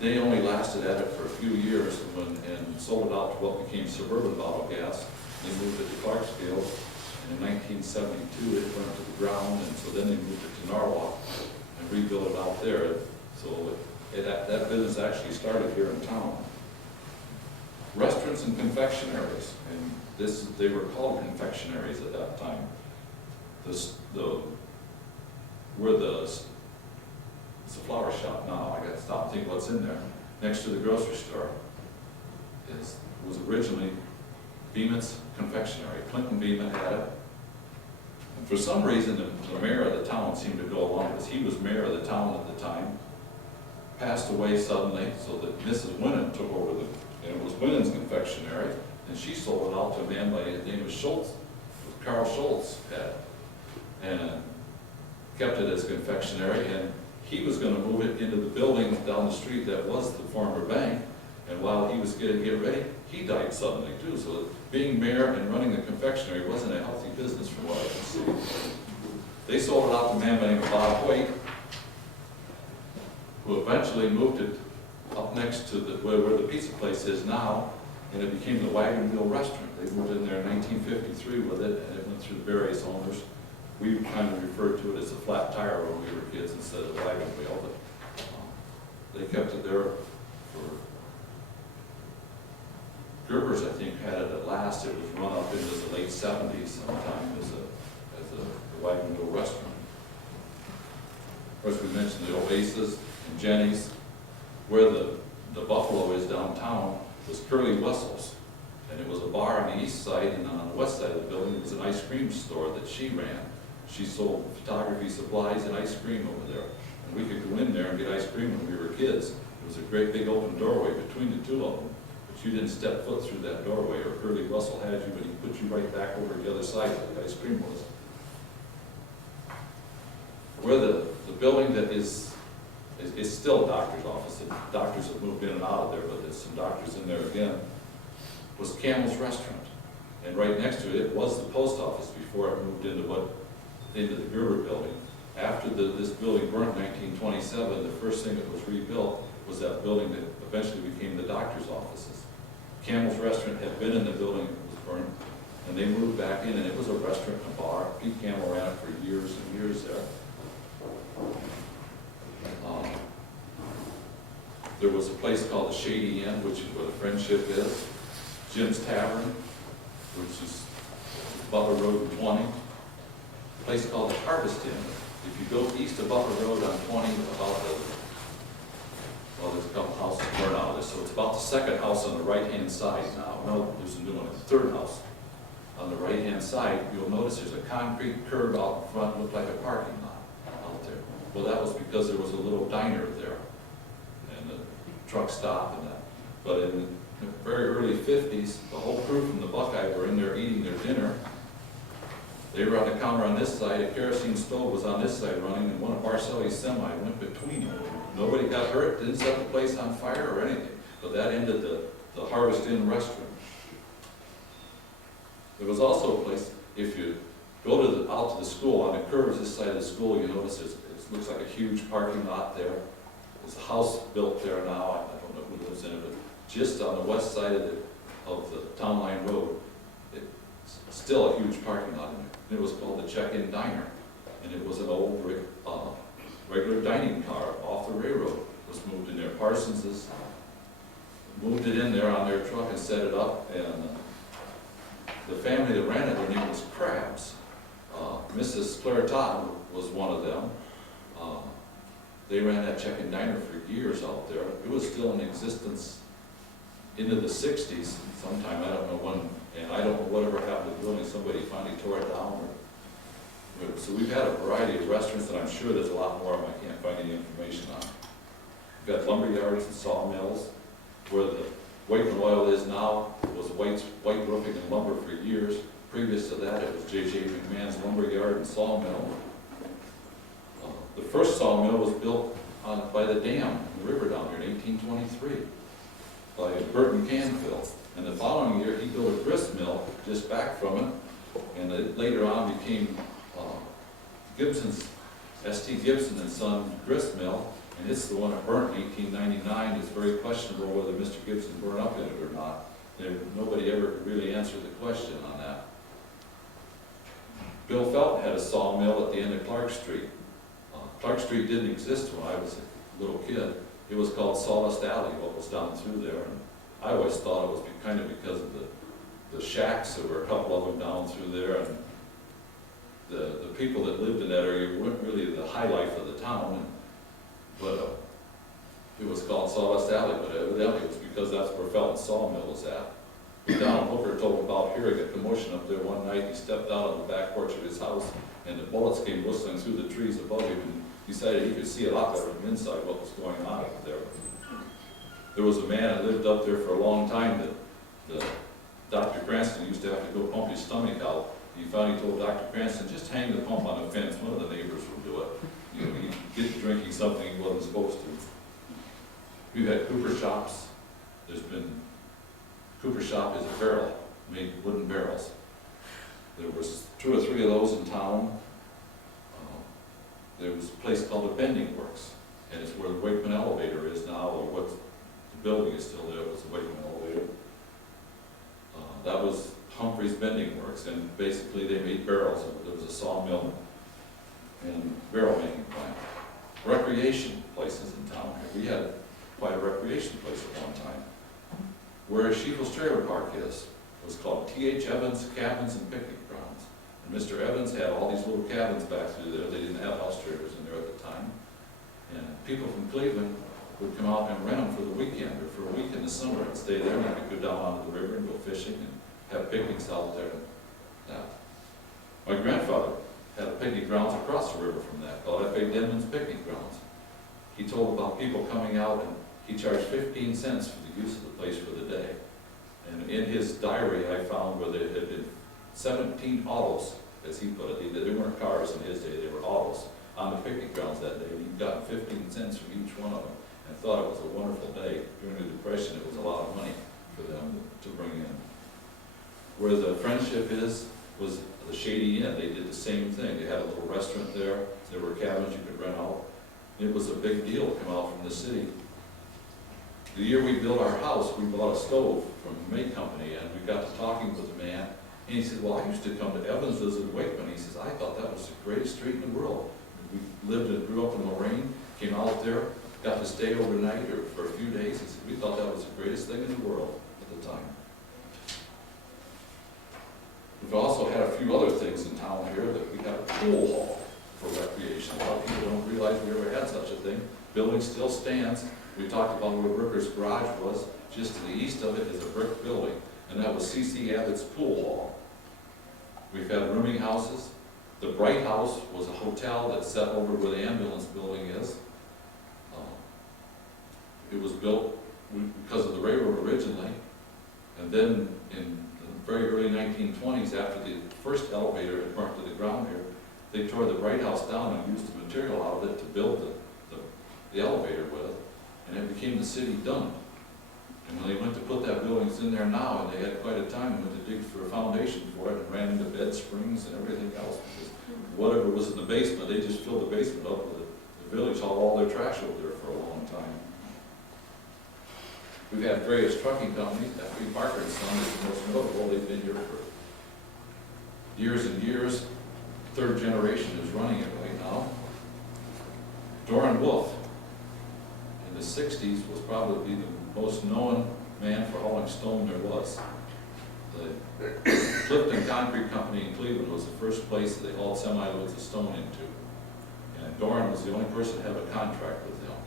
They only lasted at it for a few years and sold it out to what became Suburban Bottle Gas. They moved it to Clarksville, and in 1972 it went to the ground, and so then they moved it to Norwalk and rebuilt it out there. So that business actually started here in town. Restaurants and confectionaries, and they were called confectionaries at that time. It's a flower shop now. I got to stop and think what's in there. Next to the grocery store was originally Beeman's Confectionery. Clinton Beeman had it. And for some reason, the mayor of the town seemed to go along, because he was mayor of the town at the time, passed away suddenly, so that Mrs. Winnan took over and it was Winnan's Confectionery, and she sold it out to a man by the name of Schultz, Carl Schultz had. And kept it as confectionery, and he was gonna move it into the building down the street that was the former bank. And while he was getting ready, he died suddenly too. So being mayor and running the confectionery wasn't a healthy business from what I can see. They sold it out to a man named Bob Wake, who eventually moved it up next to where the pizza place is now, and it became the Wagon Wheel Restaurant. They moved in there in 1953 with it, and it went through various owners. We kind of referred to it as a flat tire when we were kids instead of wagon wheel, but they kept it there for, Gerber's, I think, had it at last. It was run up into the late 70s sometime as a wagon wheel restaurant. Of course, we mentioned the Oasis and Jenny's. Where the Buffalo is downtown was Curly Wessels, and it was a bar on the east side, and on the west side of the building it was an ice cream store that she ran. She sold photography supplies and ice cream over there, and we could go in there and get ice cream when we were kids. There was a great big open doorway between the two of them, but you didn't step foot through that doorway, or Curly Russell had you, but he put you right back over to the other side where the ice cream was. Where the building that is still a doctor's office. The doctors have moved in and out of there, but there's some doctors in there again, was Camel's Restaurant. And right next to it was the post office before it moved into the Gerber building. After this building burnt in 1927, the first thing that was rebuilt was that building that eventually became the doctor's offices. Camel's Restaurant had been in the building that was burned, and they moved back in, and it was a restaurant and a bar. Pete Camel ran it for years and years there. There was a place called the Shady Inn, which is where the Friendship is. Jim's Tavern, which is Butler Road and 20. A place called the Harvest Inn. If you go east of Butler Road on 20, there's a couple houses burned out of this, so it's about the second house on the right-hand side now. No, there's a new one, it's the third house. On the right-hand side, you'll notice there's a concrete curb out in front, looked like a parking lot out there. Well, that was because there was a little diner there, and the truck stop and that. But in the very early 50s, the whole crew from the Buckeye were in there eating their dinner. They were on the counter on this side, a kerosene stove was on this side running, and one of Barcelli's semi went between them. Nobody got hurt, didn't set the place on fire or anything. But that ended the Harvest Inn restaurant. There was also a place, if you go to out to the school, on the curves this side of the school, you notice it looks like a huge parking lot there. There's a house built there now, I don't know who lives in it, but just on the west side of the Town Line Road, it's still a huge parking lot in there. And it was called the Check-In Diner, and it was an old regular dining car off the railroad. It was moved in there. Parsons's moved it in there on their truck and set it up, and the family that ran it, their name was Krabs. Mrs. Claire Todd was one of them. They ran that Check-In Diner for years out there. It was still in existence into the 60s sometime, I don't know when, and I don't know whatever happened to the building, somebody finally tore it down. So we've had a variety of restaurants, and I'm sure there's a lot more of them I can't find any information on. We've got lumber yards and sawmills. Where the Wakeman Oil is now was white roofing and lumber for years. Previous to that, it was J.J. McMahon's lumber yard and sawmill. The first sawmill was built by the dam in the river down here in 1823 by Burton Canfield. And the following year, he built a grist mill just back from it, and it later on became Gibson's, S.T. Gibson and Son grist mill, and it's the one that burnt in 1899. It's very questionable whether Mr. Gibson burned up in it or not. Nobody ever could really answer the question on that. Bill Felton had a sawmill at the end of Clark Street. Clark Street didn't exist when I was a little kid. It was called Sawdust Alley, what was down through there. And I always thought it was kind of because of the shacks. There were a couple of them down through there, and the people that lived in that area weren't really the high life of the town. But it was called Sawdust Alley, but evidently it was because that's where Felton's sawmill was at. Donald Hooker told about hearing a commotion up there one night. He stepped out on the back porch of his house, and the bullets came whistling through the trees above him, and decided he could see a lot better from inside what was going on up there. There was a man that lived up there for a long time that Dr. Cranston used to have to go pump his stomach out. he finally told Dr. Cranston, just hang the pump on the fence, one of the neighbors will do it. You know, he'd get drinking something he wasn't supposed to. We've had cooper shops. Cooper shop is a barrel, made wooden barrels. There was 2 or 3 of those in town. There was a place called the Bending Works, and it's where the Wakeman elevator is now, or what the building is still there, was the Wakeman elevator. That was Humphrey's Bending Works, and basically they made barrels. There was a sawmill and barrel making plant. Recreation places in town here. We had quite a recreation place at one time. Where Sheeples Trailer Park is, it was called T.H. Evans Cabins and Picnic Grounds. And Mr. Evans had all these little cabins back through there. They didn't have house trailers in there at the time. And people from Cleveland would come out and rent them for the weekend, or for a week in the summer, and stay there, and they could go down onto the river and go fishing and have picnics out there. Yeah. My grandfather had a picnic grounds across the river from that, called F.A. Denman's Picnic Grounds. He told about people coming out, and he charged 15 cents for the use of the place for the day. And in his diary, I found where there had been 17 autos, as he put it. There weren't cars in his day, they were autos on the picnic grounds that day. He'd gotten 15 cents from each one of them, and thought it was a wonderful day. During the Depression, it was a lot of money for them to bring in. Where the Friendship was the Shady Inn. They did the same thing. They had a little restaurant there. There were cabins you could rent out. It was a big deal to come out from the city. The year we built our house, we bought a stove from a May company, and we got to talking with the man, and he said, well, I used to come to Evansville and Wakeman. He says, I thought that was the greatest street in the world. We lived and grew up in Lorraine, came out there, got to stay overnight or for a few days. He said, we thought that was the greatest thing in the world at the time. We've also had a few other things in town here. That we had a pool hall for recreation. A lot of people don't realize we ever had such a thing. Building still stands. We talked about where Rooker's garage was. Just to the east of it is a brick building, and that was C.C. Abbott's pool hall. We've had rooming houses. The Bright House was a hotel that sat over where the ambulance building is. It was built because of the railroad originally, and then in the very early 1920s, after the first elevator had burnt to the ground here, they tore the Bright House down and used the material out of it to build the elevator with, and it became the city dump. And when they went to put that buildings in there now, and they had quite a time, they went to dig for a foundation for it and ran into bed springs and everything else, because whatever was in the basement, they just filled the basement up with it. The village hauled all their trash over there for a long time. We've had various trucking companies. F.B. Parker and Son is the most notable. They've been here for years and years. Third generation is running it right now. Doran Wolf, in the 60s, was probably the most known man for hauling stone there was. The Clifton Concrete Company in Cleveland was the first place that they hauled semi-loads of stone into. And Doran was the only person to have a contract with them.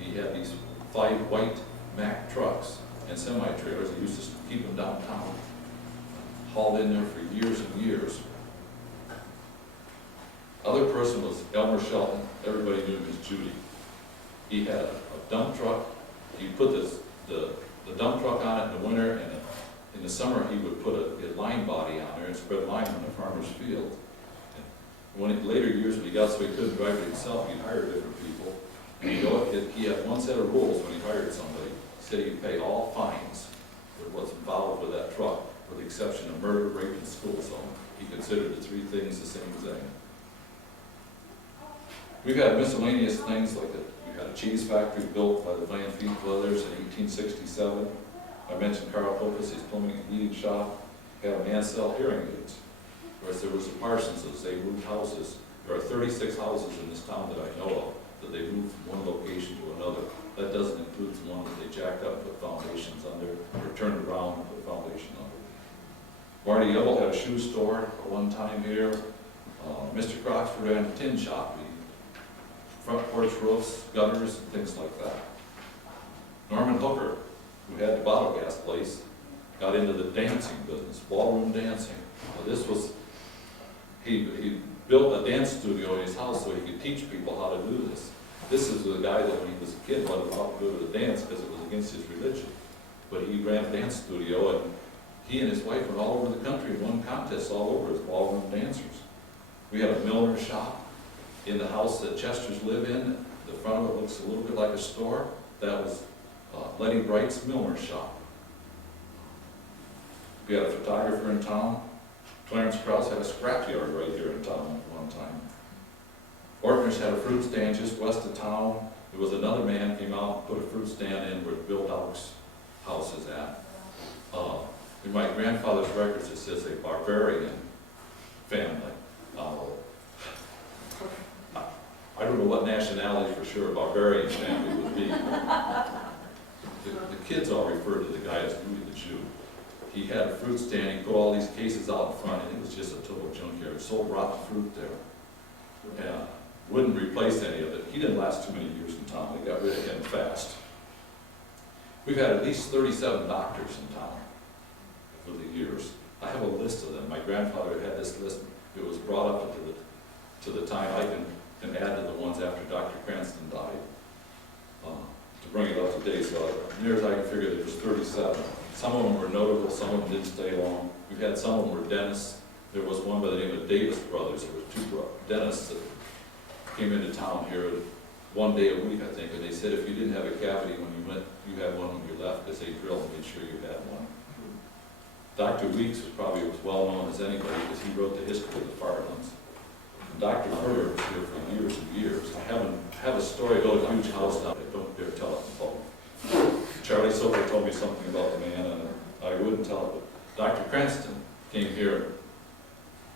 He had these 5 white Mack trucks and semi-trailers. They used to keep them downtown. Hauled in there for years and years. Other person was Elmer Shelton. Everybody knew him as Judy. He had a dump truck. He put the dump truck on it in the winter, and in the summer he would put a line body on there and spread lime on the farmer's field. And when in later years, when he got so he couldn't drive it himself, he hired different people. And you know, he had one set of rules when he hired somebody. He said he'd pay all fines for what's involved with that truck, with the exception of murder, rape, and school zone. He considered the 3 things the same thing. We've had miscellaneous things like we had a cheese factory built by the Van Fleet brothers in 1867. I mentioned Carl Popus, his plumbing and heating shop. Had a man sell hearing aids. Of course, there was the Parsonses. They moved houses. There are 36 houses in this town that I know of that they moved from one location to another. That doesn't include the one that they jacked up and put foundations under, or turned around and put foundation under. Marty Ebel had a shoe store at one time here. Mr. Croxford ran a tin shop. Front porch roofs, gutters, and things like that. Norman Hooker, who had the bottle gas place, got into the dancing business, ballroom dancing. Now this was, he built a dance studio in his house so he could teach people how to do this. This is the guy that when he was a kid wasn't allowed to go to the dance because it was against his religion. But he ran a dance studio, and He and his wife went all over the country and won contests all over as ballroom dancers. We had a milliner's shop in the house that Chesters live in. The front of it looks a little bit like a store. That was Letty Bright's milliner's shop. We had a photographer in town. Clarence Krause had a scrapyard right here in town at one time. Ortner's had a fruit stand just west of town. There was another man came out and put a fruit stand in where Bill Dowk's house is at. In my grandfather's records, it says a barbarian family. I don't know what nationality for sure a barbarian family would be. The kids all refer to the guy as Louis the Jew. He had a fruit stand, he put all these cases out in front, and it was just a total junkyard. It sold rotten fruit there. And wouldn't replace any of it. He didn't last too many years in town. They got rid of him fast. We've had at least 37 doctors in town for the years. I have a list of them. My grandfather had this list. It was brought up to the time I can add to the ones after Dr. Cranston died to bring it up to date. So near as I can figure, there was 37. Some of them were notable, some of them didn't stay long. We've had some of them were dentists. There was one by the name of Davis Brothers. There were 2 dentists that came into town here one day a week, I think, and they said if you didn't have a cavity when you went, you had one when you left, because they drilled and made sure you had one. Dr. Weeks was probably as well known as anybody because he wrote the history of the Farlands. Dr. Berger was here for years and years. I have a story about a huge house down there. Don't dare tell it in public. Charlie Soper told me something about the man, and I wouldn't tell it, but Dr. Cranston came here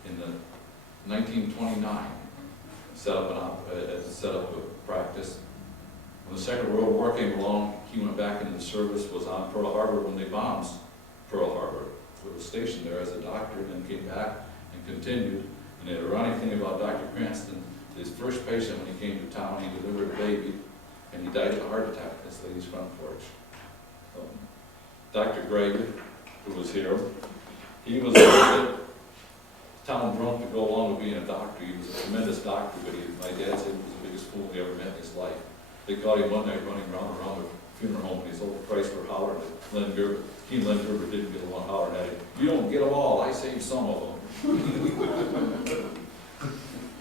in 1929, set up a practice. When the Second World War came along, he went back into the service, was on Pearl Harbor when they bombed Pearl Harbor. He was stationed there as a doctor, and then came back and continued. And the ironic thing about Dr. Cranston, his first patient when he came to town, he delivered a baby, and he died of a heart attack at this lady's front porch. Dr. Gregg, who was here, he was a little bit town drunk to go along with being a doctor. He was a tremendous doctor, but my dad said he was the biggest fool he ever met in his life. They caught him one night running around the funeral home, and his old Chrysler hollered at Len Gerber. He and Len Gerber didn't get along, hollering at him. You don't get them all, I saved some of them.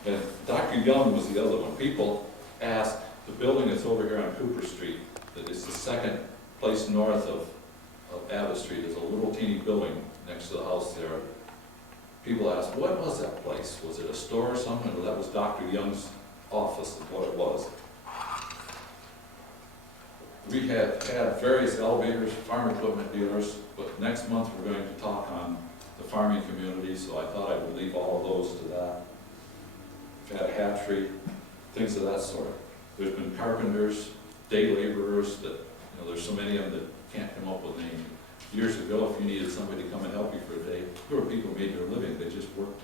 And Dr. Young was the other one. People asked, the building that's over here on Cooper Street, that is the second place north of Abbott Street, there's a little teeny building next to the house there. People asked, what was that place? Was it a store or something? Well, that was Dr. Young's office, is what it was. We have had various elevators, farm equipment dealers, but next month we're going to talk on the farming community, so I thought I would leave all of those to that. We've had a hatchery, things of that sort. There's been carpenters, day laborers that, there's so many of them that can't come up with names. Years ago, if you needed somebody to come and help you for a day, there were people who made their living. They just worked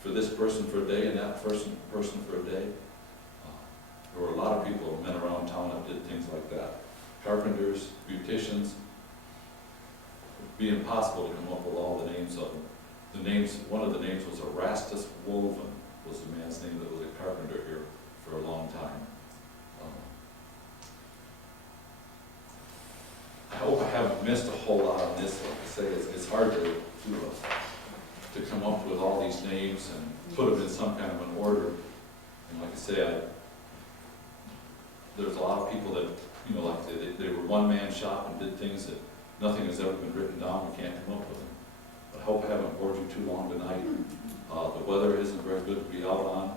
for this person for a day and that person for a day. There were a lot of people, men around town that did things like that. Carpenters, beauticians. It'd be impossible to come up with all the names of them. The names, one of the names was Erastus Woven, was the man's name that was a carpenter here for a long time. I hope I haven't missed a whole lot on this. Like I say, it's hard to come up with all these names and put them in some kind of an order. And like I say, there's a lot of people that, like they were one-man shop and did things that nothing has ever been written down. We can't come up with them. But I hope I haven't bored you too long tonight. The weather isn't very good to be out on.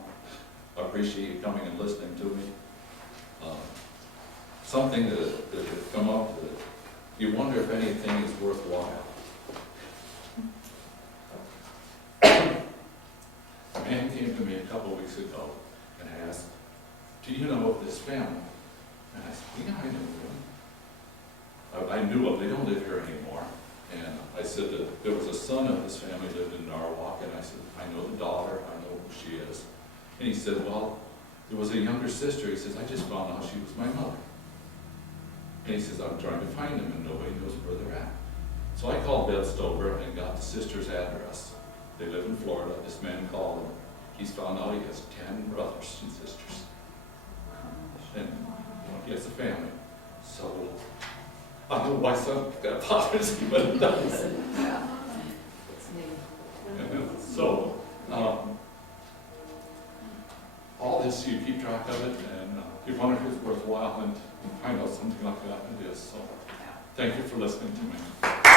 I appreciate you coming and listening to me. Something that had come up that you wonder if anything is worthwhile. A man came to me a couple of weeks ago and asked, do you know of this family? And I said, yeah, I know them. I knew them. They don't live here anymore. And I said that there was a son of this family lived in Norwalk, and I said, I know the daughter, I know who she is. And he said, well, there was a younger sister. He says, I just found out she was my mother. And he says, I'm trying to find them, and nobody knows where they're at. So I called Bev Stover and got the sister's address. They live in Florida. This man called them. He's found out he has 10 brothers and sisters. And he has a family. So I don't know why some that bothers me, but it does. Yeah. It's neat. And so, all this, you keep track of it, and you wonder if it's worthwhile, and find out something like that, it is. So, thank you for listening to me.